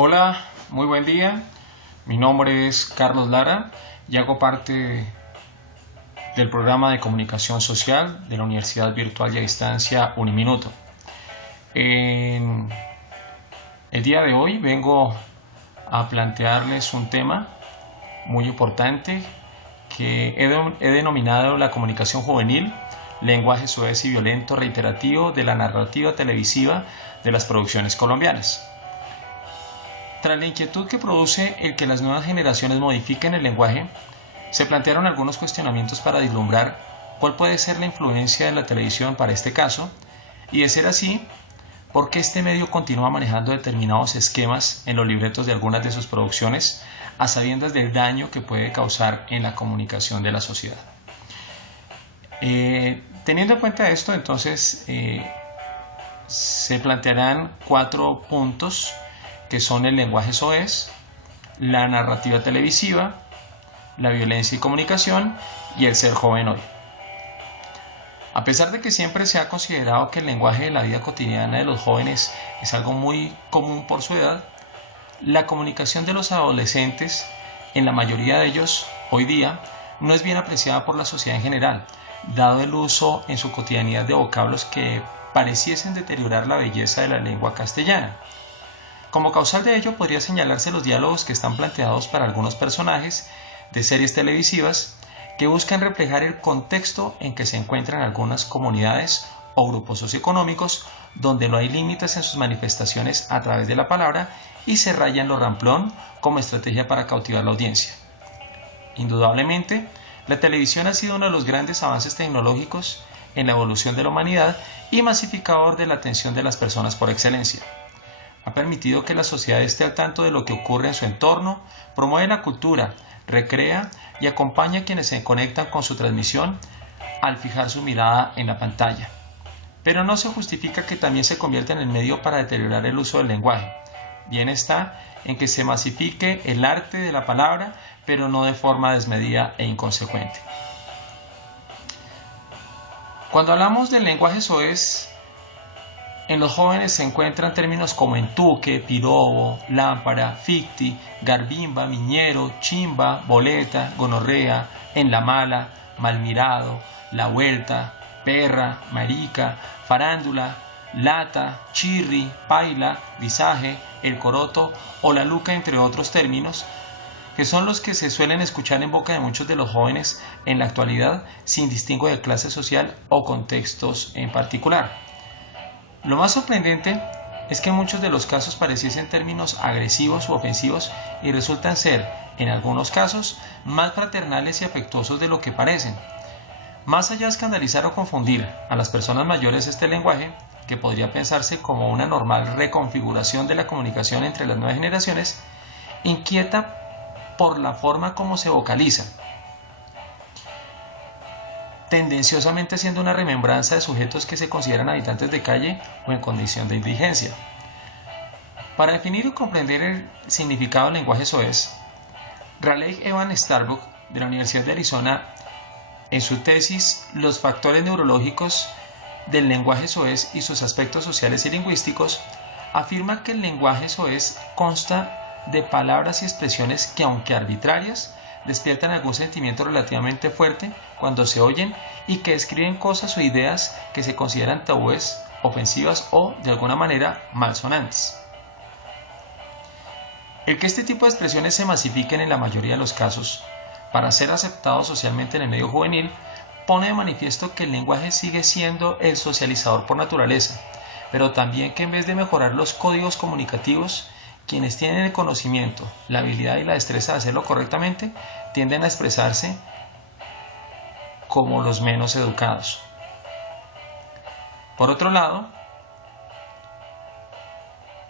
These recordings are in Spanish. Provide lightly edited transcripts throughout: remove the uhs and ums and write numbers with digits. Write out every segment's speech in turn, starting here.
Hola, muy buen día. Mi nombre es Carlos Lara y hago parte del programa de comunicación social de la Universidad Virtual y a Distancia Uniminuto. En el día de hoy vengo a plantearles un tema muy importante que he denominado la comunicación juvenil, lenguaje soez y violento reiterativo de la narrativa televisiva de las producciones colombianas. Tras la inquietud que produce el que las nuevas generaciones modifiquen el lenguaje, se plantearon algunos cuestionamientos para vislumbrar cuál puede ser la influencia de la televisión para este caso, y de ser así, por qué este medio continúa manejando determinados esquemas en los libretos de algunas de sus producciones, a sabiendas del daño que puede causar en la comunicación de la sociedad. Teniendo en cuenta esto, entonces se plantearán 4 puntos que son el lenguaje soez, la narrativa televisiva, la violencia y comunicación y el ser joven hoy. A pesar de que siempre se ha considerado que el lenguaje de la vida cotidiana de los jóvenes es algo muy común por su edad, la comunicación de los adolescentes, en la mayoría de ellos hoy día, no es bien apreciada por la sociedad en general, dado el uso en su cotidianidad de vocablos que pareciesen deteriorar la belleza de la lengua castellana. Como causal de ello podría señalarse los diálogos que están planteados para algunos personajes de series televisivas que buscan reflejar el contexto en que se encuentran algunas comunidades o grupos socioeconómicos donde no hay límites en sus manifestaciones a través de la palabra y se rayan lo ramplón como estrategia para cautivar la audiencia. Indudablemente, la televisión ha sido uno de los grandes avances tecnológicos en la evolución de la humanidad y masificador de la atención de las personas por excelencia. Ha permitido que la sociedad esté al tanto de lo que ocurre en su entorno, promueve la cultura, recrea y acompaña a quienes se conectan con su transmisión al fijar su mirada en la pantalla. Pero no se justifica que también se convierta en el medio para deteriorar el uso del lenguaje. Bien está en que se masifique el arte de la palabra, pero no de forma desmedida e inconsecuente. Cuando hablamos del lenguaje soez, en los jóvenes se encuentran términos como entuque, pirobo, lámpara, ficti, garbimba, miñero, chimba, boleta, gonorrea, en la mala, malmirado, la vuelta, perra, marica, farándula, lata, chirri, paila, visaje, el coroto o la luca, entre otros términos, que son los que se suelen escuchar en boca de muchos de los jóvenes en la actualidad sin distingo de clase social o contextos en particular. Lo más sorprendente es que en muchos de los casos pareciesen términos agresivos u ofensivos y resultan ser, en algunos casos, más fraternales y afectuosos de lo que parecen. Más allá de escandalizar o confundir a las personas mayores este lenguaje, que podría pensarse como una normal reconfiguración de la comunicación entre las nuevas generaciones, inquieta por la forma como se vocaliza, tendenciosamente siendo una remembranza de sujetos que se consideran habitantes de calle o en condición de indigencia. Para definir y comprender el significado del lenguaje soez, Raleigh Evan Starbuck, de la Universidad de Arizona, en su tesis Los factores neurológicos del lenguaje soez y sus aspectos sociales y lingüísticos, afirma que el lenguaje soez consta de palabras y expresiones que, aunque arbitrarias, despiertan algún sentimiento relativamente fuerte cuando se oyen y que describen cosas o ideas que se consideran tabúes, ofensivas o, de alguna manera, malsonantes. El que este tipo de expresiones se masifiquen en la mayoría de los casos para ser aceptados socialmente en el medio juvenil pone de manifiesto que el lenguaje sigue siendo el socializador por naturaleza, pero también que en vez de mejorar los códigos comunicativos, quienes tienen el conocimiento, la habilidad y la destreza de hacerlo correctamente, tienden a expresarse como los menos educados. Por otro lado,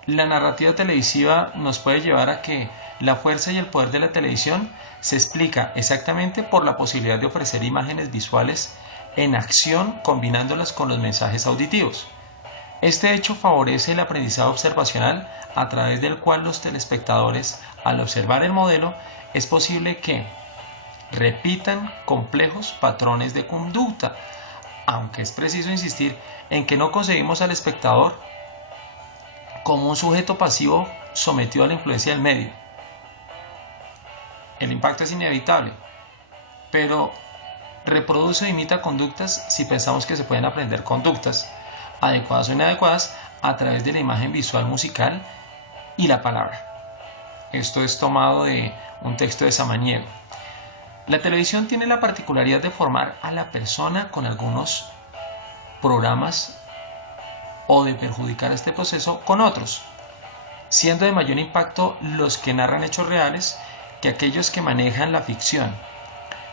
la narrativa televisiva nos puede llevar a que la fuerza y el poder de la televisión se explica exactamente por la posibilidad de ofrecer imágenes visuales en acción combinándolas con los mensajes auditivos. Este hecho favorece el aprendizaje observacional a través del cual los telespectadores, al observar el modelo, es posible que repitan complejos patrones de conducta, aunque es preciso insistir en que no concebimos al espectador como un sujeto pasivo sometido a la influencia del medio. El impacto es inevitable, pero reproduce o imita conductas si pensamos que se pueden aprender conductas adecuadas o inadecuadas a través de la imagen visual, musical y la palabra. Esto es tomado de un texto de Samaniego. La televisión tiene la particularidad de formar a la persona con algunos programas o de perjudicar este proceso con otros, siendo de mayor impacto los que narran hechos reales que aquellos que manejan la ficción.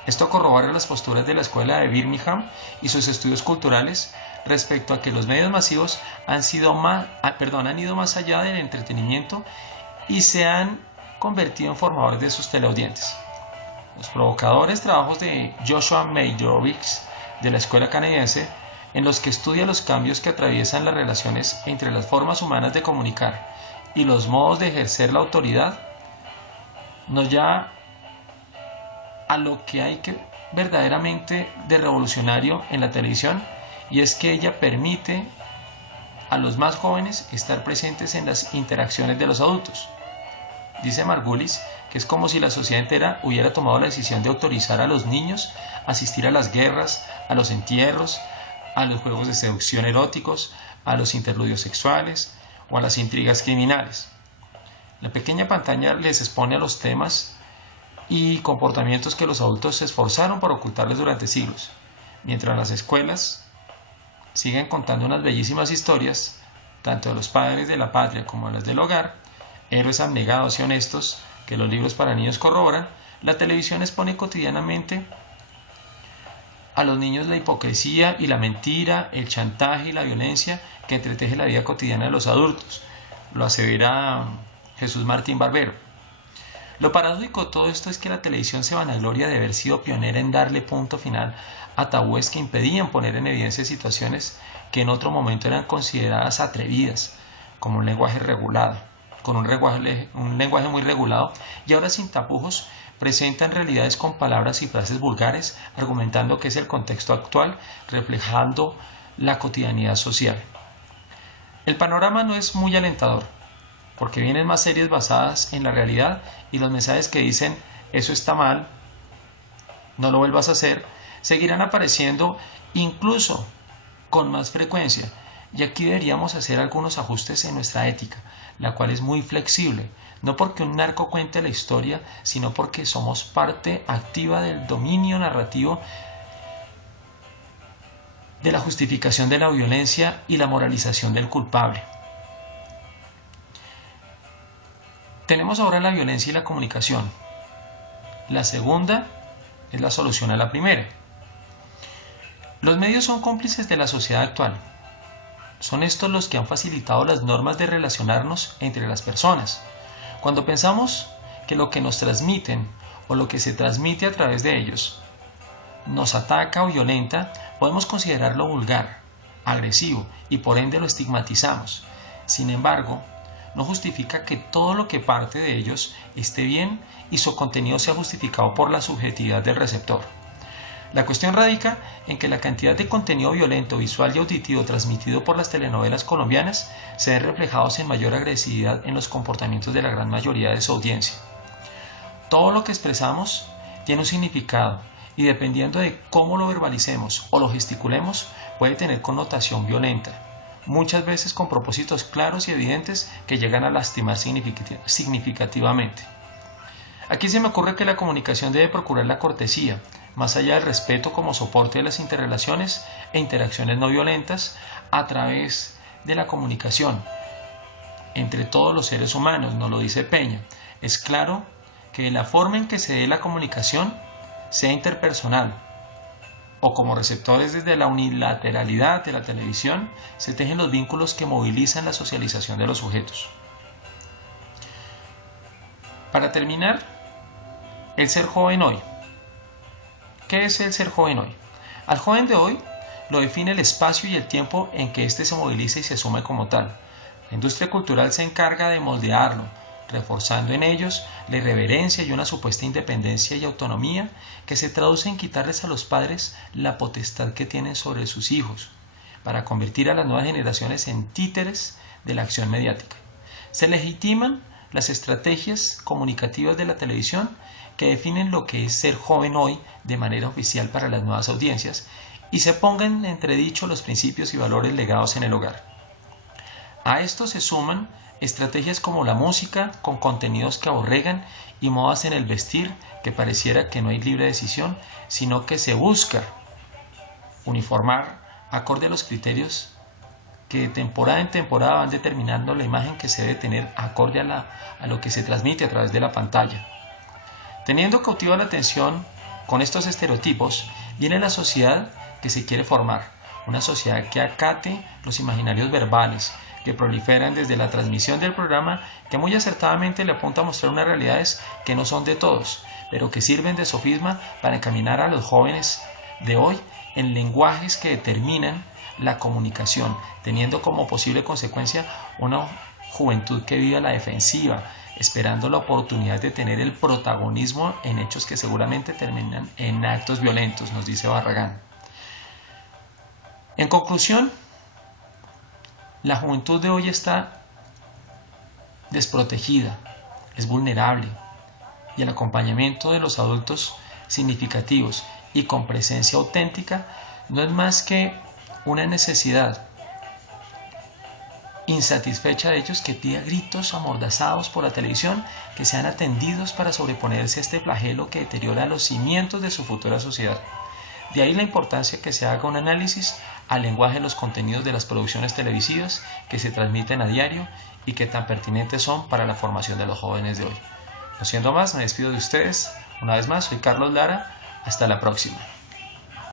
Esto corrobora las posturas de la escuela de Birmingham y sus estudios culturales respecto a que los medios masivos han ido más allá del entretenimiento y se han convertido en formadores de sus teleaudientes. Los provocadores trabajos de Joshua Meyerowitz de la escuela canadiense, en los que estudia los cambios que atraviesan las relaciones entre las formas humanas de comunicar y los modos de ejercer la autoridad, nos lleva a lo que hay que verdaderamente de revolucionario en la televisión, y es que ella permite a los más jóvenes estar presentes en las interacciones de los adultos. Dice Margulis que es como si la sociedad entera hubiera tomado la decisión de autorizar a los niños a asistir a las guerras, a los entierros, a los juegos de seducción eróticos, a los interludios sexuales o a las intrigas criminales. La pequeña pantalla les expone a los temas y comportamientos que los adultos se esforzaron por ocultarles durante siglos, mientras las escuelas siguen contando unas bellísimas historias, tanto de los padres de la patria como de las del hogar, héroes abnegados y honestos que los libros para niños corroboran. La televisión expone cotidianamente a los niños la hipocresía y la mentira, el chantaje y la violencia que entreteje la vida cotidiana de los adultos. Lo asevera Jesús Martín Barbero. Lo paradójico de todo esto es que la televisión se vanagloria de haber sido pionera en darle punto final a tabúes que impedían poner en evidencia situaciones que en otro momento eran consideradas atrevidas, como un lenguaje regulado, con un lenguaje muy regulado, y ahora sin tapujos presentan realidades con palabras y frases vulgares, argumentando que es el contexto actual, reflejando la cotidianidad social. El panorama no es muy alentador, porque vienen más series basadas en la realidad y los mensajes que dicen eso está mal, no lo vuelvas a hacer, seguirán apareciendo incluso con más frecuencia. Y aquí deberíamos hacer algunos ajustes en nuestra ética, la cual es muy flexible, no porque un narco cuente la historia, sino porque somos parte activa del dominio narrativo, de la justificación de la violencia y la moralización del culpable. Tenemos ahora la violencia y la comunicación. La segunda es la solución a la primera. Los medios son cómplices de la sociedad actual. Son estos los que han facilitado las normas de relacionarnos entre las personas. Cuando pensamos que lo que nos transmiten o lo que se transmite a través de ellos nos ataca o violenta, podemos considerarlo vulgar, agresivo y por ende lo estigmatizamos. Sin embargo, no justifica que todo lo que parte de ellos esté bien y su contenido sea justificado por la subjetividad del receptor. La cuestión radica en que la cantidad de contenido violento, visual y auditivo transmitido por las telenovelas colombianas se ve reflejados en mayor agresividad en los comportamientos de la gran mayoría de su audiencia. Todo lo que expresamos tiene un significado y dependiendo de cómo lo verbalicemos o lo gesticulemos puede tener connotación violenta, muchas veces con propósitos claros y evidentes que llegan a lastimar significativamente. Aquí se me ocurre que la comunicación debe procurar la cortesía, más allá del respeto como soporte de las interrelaciones e interacciones no violentas a través de la comunicación entre todos los seres humanos, nos lo dice Peña. Es claro que la forma en que se dé la comunicación, sea interpersonal o como receptores desde la unilateralidad de la televisión, se tejen los vínculos que movilizan la socialización de los sujetos. Para terminar, el ser joven hoy. ¿Qué es el ser joven hoy? Al joven de hoy lo define el espacio y el tiempo en que éste se moviliza y se asume como tal. La industria cultural se encarga de moldearlo, reforzando en ellos la irreverencia y una supuesta independencia y autonomía que se traduce en quitarles a los padres la potestad que tienen sobre sus hijos, para convertir a las nuevas generaciones en títeres de la acción mediática. Se legitiman las estrategias comunicativas de la televisión que definen lo que es ser joven hoy de manera oficial para las nuevas audiencias y se pongan en entredicho los principios y valores legados en el hogar. A esto se suman estrategias como la música con contenidos que aborregan y modas en el vestir que pareciera que no hay libre decisión, sino que se busca uniformar acorde a los criterios que de temporada en temporada van determinando la imagen que se debe tener acorde a lo que se transmite a través de la pantalla. Teniendo cautiva la atención con estos estereotipos, viene la sociedad que se quiere formar, una sociedad que acate los imaginarios verbales, que proliferan desde la transmisión del programa, que muy acertadamente le apunta a mostrar unas realidades que no son de todos, pero que sirven de sofisma para encaminar a los jóvenes de hoy en lenguajes que determinan la comunicación, teniendo como posible consecuencia una juventud que vive a la defensiva, esperando la oportunidad de tener el protagonismo en hechos que seguramente terminan en actos violentos, nos dice Barragán. En conclusión, la juventud de hoy está desprotegida, es vulnerable, y el acompañamiento de los adultos significativos y con presencia auténtica no es más que una necesidad insatisfecha de ellos que pide a gritos amordazados por la televisión que sean atendidos para sobreponerse a este flagelo que deteriora los cimientos de su futura sociedad. De ahí la importancia que se haga un análisis al lenguaje de los contenidos de las producciones televisivas que se transmiten a diario y que tan pertinentes son para la formación de los jóvenes de hoy. No siendo más, me despido de ustedes. Una vez más, soy Carlos Lara. Hasta la próxima.